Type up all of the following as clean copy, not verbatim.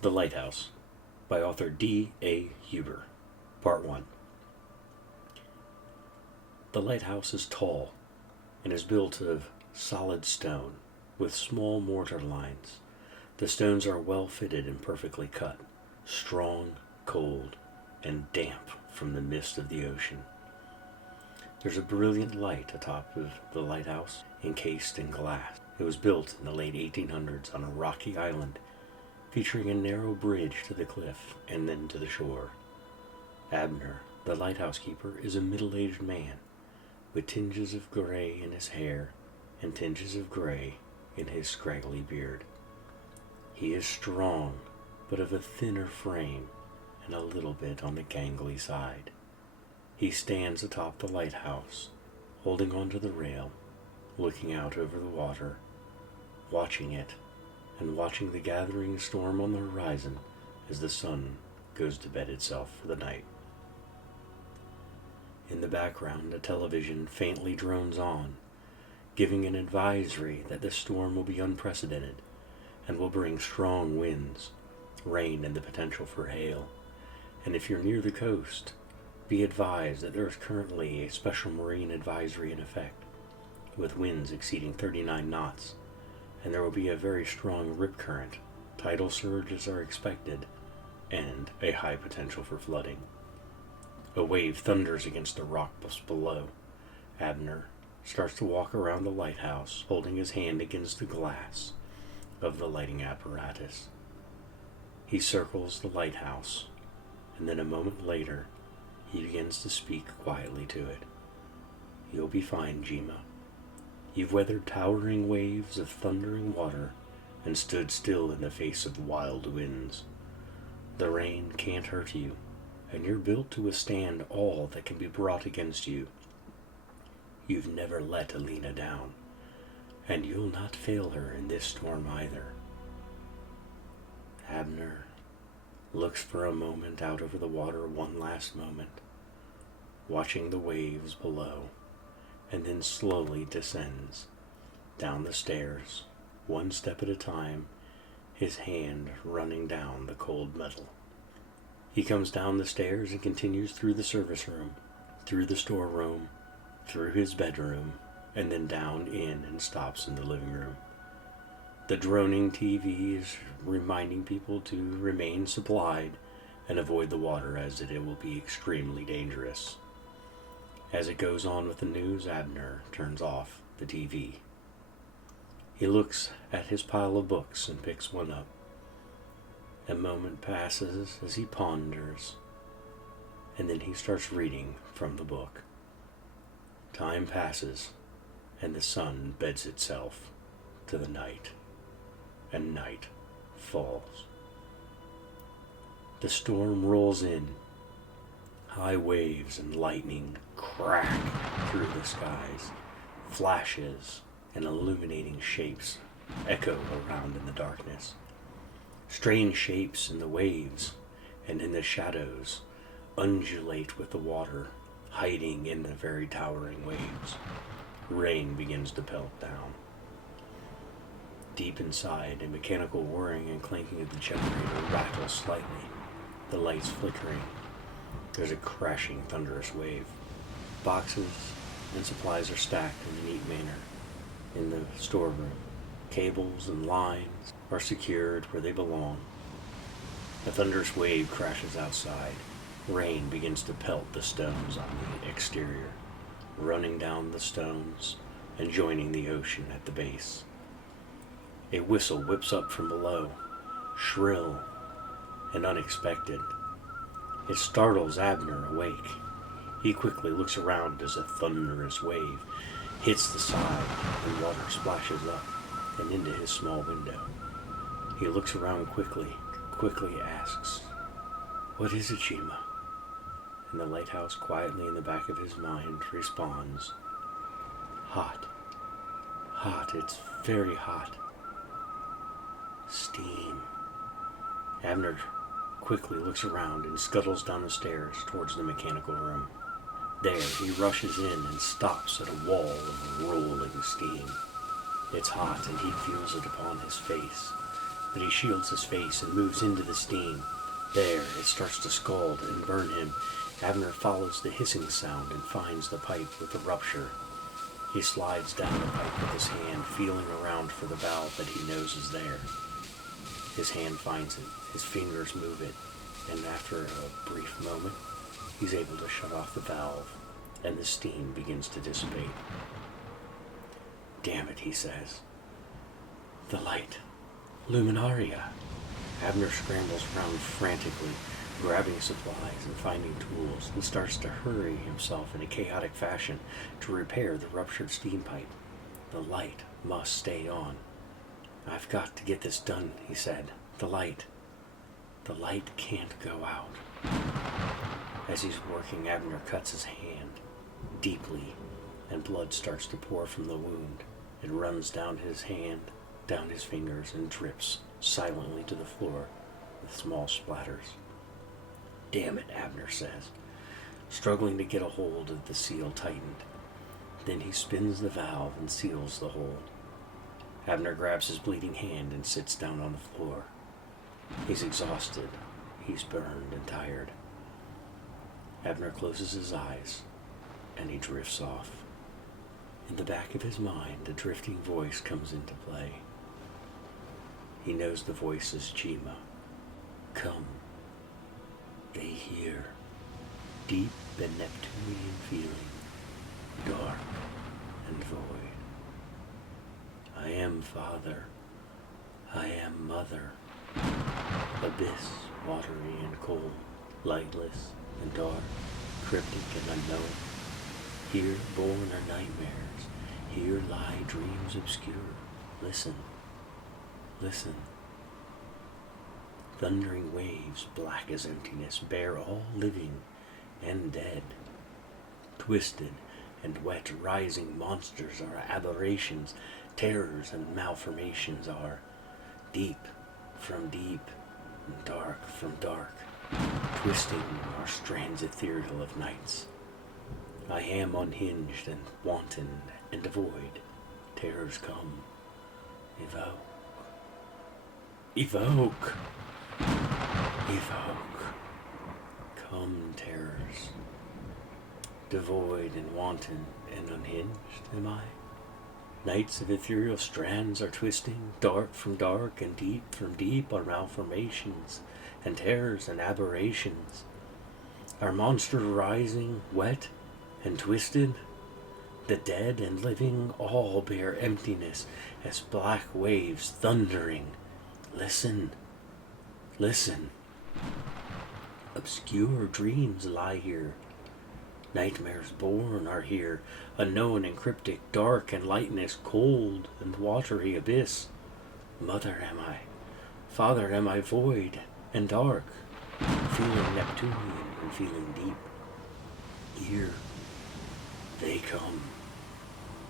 The Lighthouse by author D. A. Huber. Part 1. The lighthouse is tall and is built of solid stone with small mortar lines. The stones are well fitted and perfectly cut, strong, cold, and damp from the mist of the ocean. There's a brilliant light atop of the lighthouse, encased in glass. It was built in the late 1800s on a rocky island, featuring a narrow bridge to the cliff and then to the shore. Abner, the lighthouse keeper, is a middle-aged man with tinges of gray in his hair and tinges of gray in his scraggly beard. He is strong, but of a thinner frame and a little bit on the gangly side. He stands atop the lighthouse, holding onto the rail, looking out over the water, watching it, and watching the gathering storm on the horizon as the sun goes to bed itself for the night. In the background, a television faintly drones on, giving an advisory that the storm will be unprecedented and will bring strong winds, rain, and the potential for hail. And if you're near the coast, be advised that there is currently a special marine advisory in effect, with winds exceeding 39 knots, and there will be a very strong rip current, tidal surges are expected, and a high potential for flooding. A wave thunders against the rocks below. Abner starts to walk around the lighthouse, holding his hand against the glass of the lighting apparatus. He circles the lighthouse, and then a moment later, he begins to speak quietly to it. "You'll be fine, Jima. You've weathered towering waves of thundering water and stood still in the face of wild winds. The rain can't hurt you, and you're built to withstand all that can be brought against you. You've never let Alina down, and you'll not fail her in this storm either." Abner looks for a moment out over the water, one last moment, watching the waves below, and then slowly descends down the stairs, one step at a time, his hand running down the cold metal. He comes down the stairs and continues through the service room, through the storeroom, through his bedroom, and then down in and stops in the living room. The droning TV is reminding people to remain supplied and avoid the water, as it will be extremely dangerous. As it goes on with the news, Abner turns off the TV. He looks at his pile of books and picks one up. A moment passes as he ponders, and then he starts reading from the book. Time passes, and the sun beds itself to the night, and night falls. The storm rolls in. High waves and lightning crack through the skies. Flashes and illuminating shapes echo around in the darkness. Strange shapes in the waves and in the shadows undulate with the water, hiding in the very towering waves. Rain begins to pelt down. Deep inside, a mechanical whirring and clanking of the generator rattles slightly, the lights flickering. There's a crashing, thunderous wave. Boxes and supplies are stacked in a neat manner in the storeroom. Cables and lines are secured where they belong. A thunderous wave crashes outside. Rain begins to pelt the stones on the exterior, running down the stones and joining the ocean at the base. A whistle whips up from below, shrill and unexpected. It startles Abner awake. He quickly looks around as a thunderous wave hits the side and water splashes up and into his small window. He looks around quickly asks, "What is it, Jima?" And the lighthouse quietly in the back of his mind responds, "Hot. Hot. It's very hot. Steam." Abner quickly looks around and scuttles down the stairs towards the mechanical room. There, he rushes in and stops at a wall of rolling steam. It's hot, and he feels it upon his face but he shields his face and moves into the steam. There, it starts to scald and burn him. Abner follows the hissing sound and finds the pipe with the rupture. He slides down the pipe with his hand, feeling around for the valve that he knows is there. His hand finds it, his fingers move it, and after a brief moment, he's able to shut off the valve, and the steam begins to dissipate. "Damn it," he says. "The light. Luminaria." Abner scrambles around frantically, grabbing supplies and finding tools, and starts to hurry himself in a chaotic fashion to repair the ruptured steam pipe. The light must stay on. "I've got to get this done," he said. The light can't go out." As he's working, Abner cuts his hand deeply, and blood starts to pour from the wound. It runs down his hand, down his fingers, and drips silently to the floor with small splatters. "Damn it," Abner says, struggling to get a hold of the seal tightened. Then he spins the valve and seals the hole. Abner grabs his bleeding hand and sits down on the floor. He's exhausted. He's burned and tired. Abner closes his eyes, and he drifts off. In the back of his mind, a drifting voice comes into play. He knows the voice is Chima. "Come." They hear, deep and Neptunian feeling, dark and void. "I am Father. I am Mother. Abyss, watery and cold, lightless and dark, cryptic and unknown. Here born are nightmares. Here lie dreams obscure. Listen, listen." Thundering waves, black as emptiness, bear all living and dead. Twisted and wet rising monsters are aberrations. Terrors and malformations are deep from deep and dark from dark. Twisting are strands ethereal of nights. I am unhinged and wanton and devoid. Terrors come. Evoke. Evoke. Evoke. Come, terrors. Devoid and wanton and unhinged am I? Nights of ethereal strands are twisting, dark from dark and deep from deep are malformations and terrors and aberrations. Are monsters rising, wet and twisted? The dead and living all bear emptiness as black waves thundering. Listen, listen. Obscure dreams lie here. Nightmares born are here, unknown and cryptic, dark and lightness, cold and watery abyss. Mother am I, Father am I, void and dark, feeling Neptunian and feeling deep. Here they come.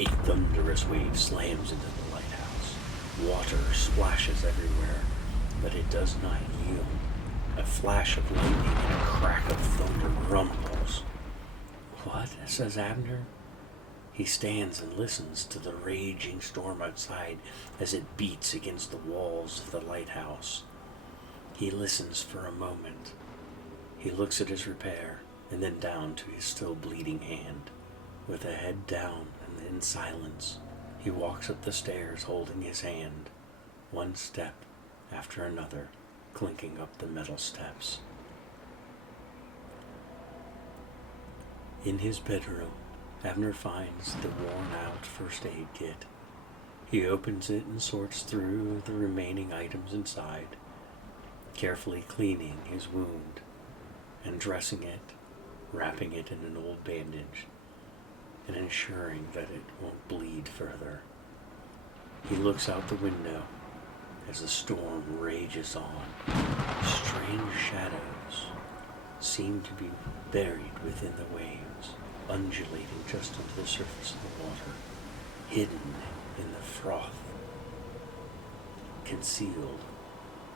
A thunderous wave slams into the lighthouse. Water splashes everywhere, but it does not yield. A flash of lightning and a crack of thunder rumbles. "What?" says Abner. He stands and listens to the raging storm outside as it beats against the walls of the lighthouse. He listens for a moment. He looks at his repair and then down to his still bleeding hand. With a head down and in silence, he walks up the stairs holding his hand, one step after another, clinking up the metal steps. In his bedroom, Abner finds the worn-out first aid kit. He opens it and sorts through the remaining items inside, carefully cleaning his wound and dressing it, wrapping it in an old bandage, and ensuring that it won't bleed further. He looks out the window as the storm rages on. Strange shadows seem to be buried within the waves, undulating just under the surface of the water, hidden in the froth, concealed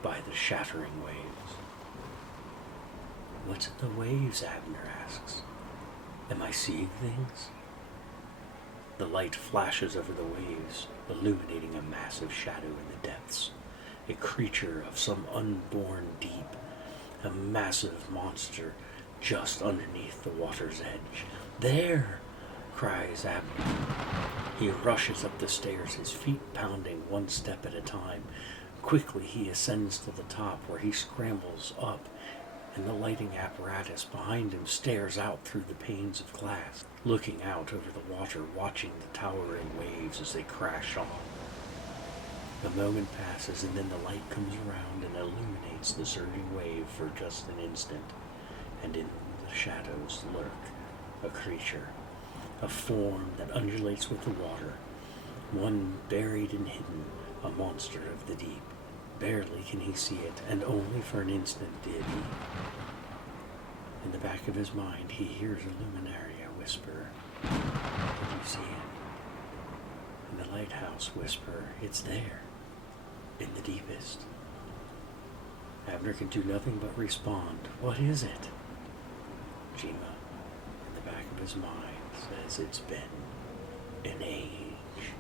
by the shattering waves. "What's in the waves?" Abner asks. "Am I seeing things?" The light flashes over the waves, illuminating a massive shadow in the depths. a creature of some unborn deep, a massive monster just underneath the water's edge. "There!" cries Abner. He rushes up the stairs, his feet pounding one step at a time. Quickly he ascends to the top, where he scrambles up, and the lighting apparatus behind him stares out through the panes of glass, looking out over the water, watching the towering waves as they crash on. A moment passes, and then the light comes around and illuminates the surging wave for just an instant, and in the shadows lurk a creature, a form that undulates with the water, one buried and hidden, a monster of the deep. Barely can he see it, and only for an instant did he. In the back of his mind, he hears a luminaria whisper, "Did you see it?" And the lighthouse whisper, "It's there, in the deepest." Abner can do nothing but respond, "What is it?" Jima, in the back of his mind, says, "It's been an age."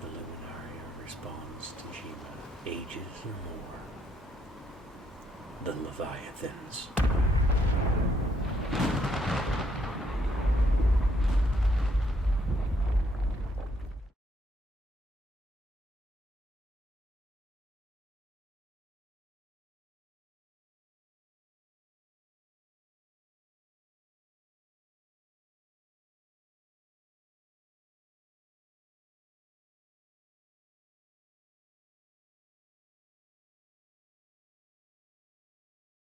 The luminaria responds to Jima, "Ages or more." The Leviathans.